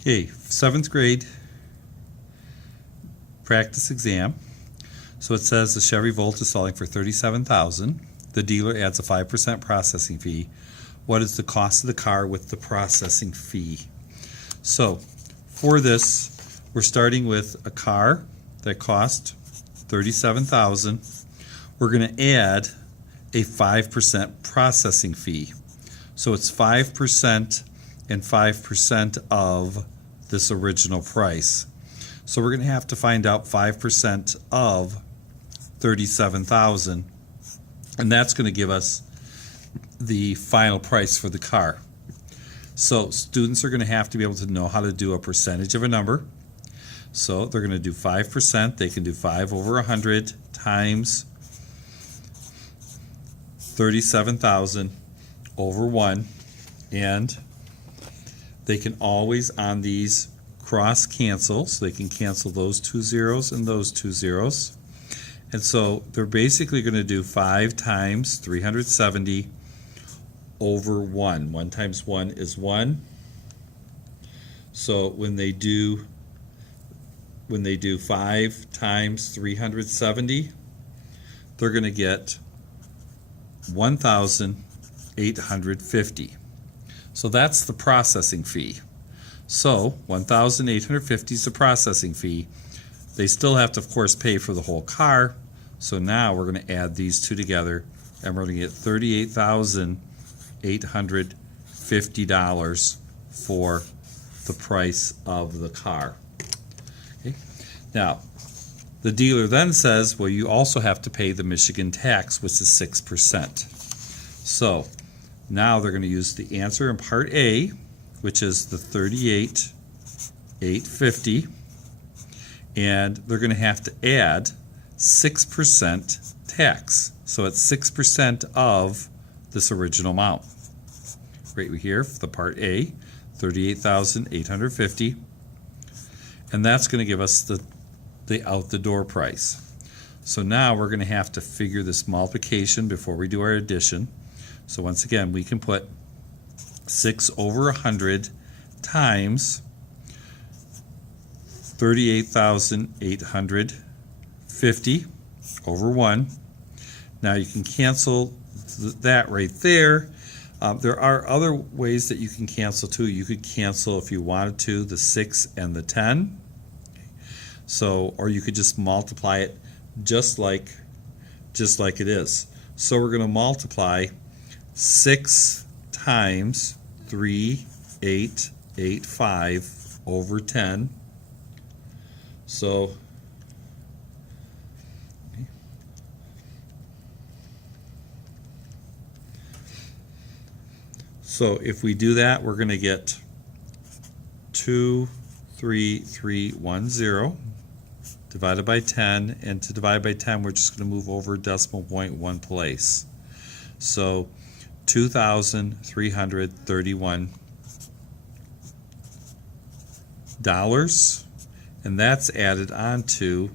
Okay, 7th grade practice exam. So it says the Chevy Volt is selling for $37,000. The dealer adds a 5% processing fee. What is the cost of the car with the processing fee? So for this, we're starting with a car that cost $37,000. We're going to add a 5% processing fee. So it's 5% and 5% of this original price. So we're going to have to find out 5% of $37,000, and that's going to give us the final price for the car. So students are going to have to be able to know how to do a percentage of a number. So they're going to do 5%. They can do 5 over 100 times 37,000 over 1, and they can always on these cross cancel, so they can cancel those 2 zeros and those 2 zeros. And so they're basically going to do 5 times 370 over 1. 1 times 1 is 1. So when they do 5 times 370, they're going to get 1,850. So that's the processing fee. So 1,850 is the processing fee. They still have to, of course, pay for the whole car. So now we're going to add these two together, and we're going to get $38,850 for the price of the car. Okay. Now, the dealer then says, well, you also have to pay the Michigan tax, which is 6%. So now they're going to use the answer in Part A, which is the $38,850, and they're going to have to add 6% tax. So it's 6% of this original amount. Right here for the Part A, $38,850, and that's going to give us the out-the-door price. So now we're going to have to figure this multiplication before we do our addition. So once again, we can put 6 over 100 times 38,850 over 1. Now you can cancel that right there. There are other ways that you can cancel too. You could cancel, if you wanted to, the 6 and the 10. So, or you could just multiply it just like it is. So we're going to multiply 6 times 3885 over 10. So if we do that, we're going to get 23310 divided by 10, and to divide by 10 we're just going to move over decimal point one place. So $2,331, and that's added onto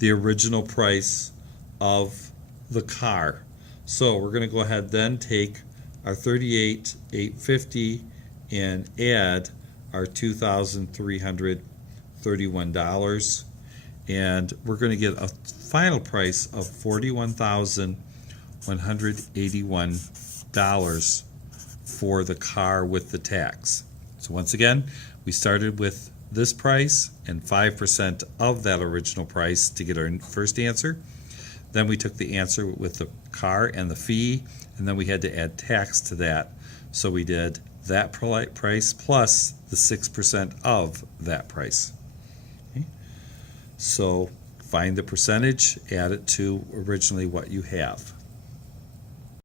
the original price of the car. So we're going to go ahead then take our $38,850 and add our $2,331, and we're going to get a final price of $41,181 for the car with the tax. So once again, we started with this price and 5% of that original price to get our first answer. Then we took the answer with the car and the fee, and then we had to add tax to that. So we did that price plus the 6% of that price. Okay. So find the percentage, add it to originally what you have.